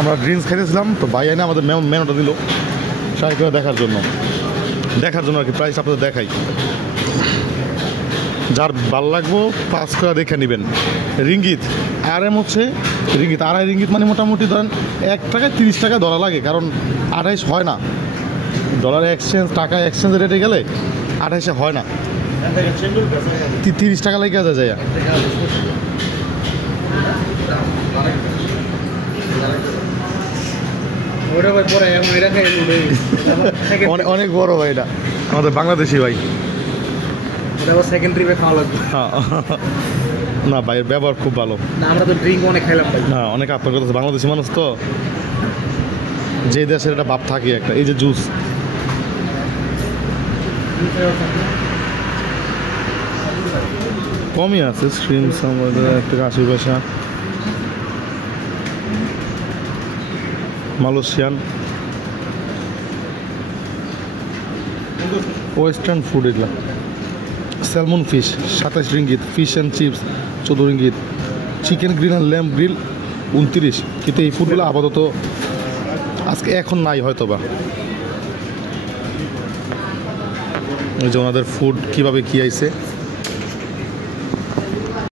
আমরা ড্রিঙ্কস খাইতেছিলাম, তো ভাই এনে আমাদের মেনুটা দিল ট্রাই করে দেখার জন্য আর কি। প্রাইস আপনাদের দেখাই, যার ভাল লাগবো 5 করে দেখে নেবেন। রিঙ্গিত RM হচ্ছে রিঙ্গিত, আড়াই রিঙ্গিত মানে মোটামুটি ধরেন 1 টাকায় 30 টাকা ধরা লাগে, কারণ 28 হয় না। ডলার এক্সচেঞ্জ, টাকা এক্সচেঞ্জ রেটে গেলে 28 হয় না, 30 টাকা লেগে যায়। অনেক বড় ভাই, এটা আমাদের বাংলাদেশি ভাই। সেকেন্ড ট্রিপে খাওয়া লাগবে। না ভাইয়ের ব্যবহার খুব ভালো। আমরা তো ড্রিঙ্ক অনেক খাইলাম ভাই। না অনেক আপনার কথা, বাংলাদেশি মানুষ তো, যে দেশের একটা ভাব থাকে একটা। এই যে জুস, কমই আছে। স্ট্রিমস আমাদের 1 টাকা 80 পয়সা। মালয়েশিয়ান ওয়েস্টার্ন ফুড এগুলো। Salmon fish 27 ringgit, fish and chips 14 ringgit, chicken grill and lamp grill 29। কিন্তু এই ফুডগুলো আপাতত আজকে এখন নাই হয়তো বা। এই যে ওনাদের ফুড কীভাবে কী আইছে।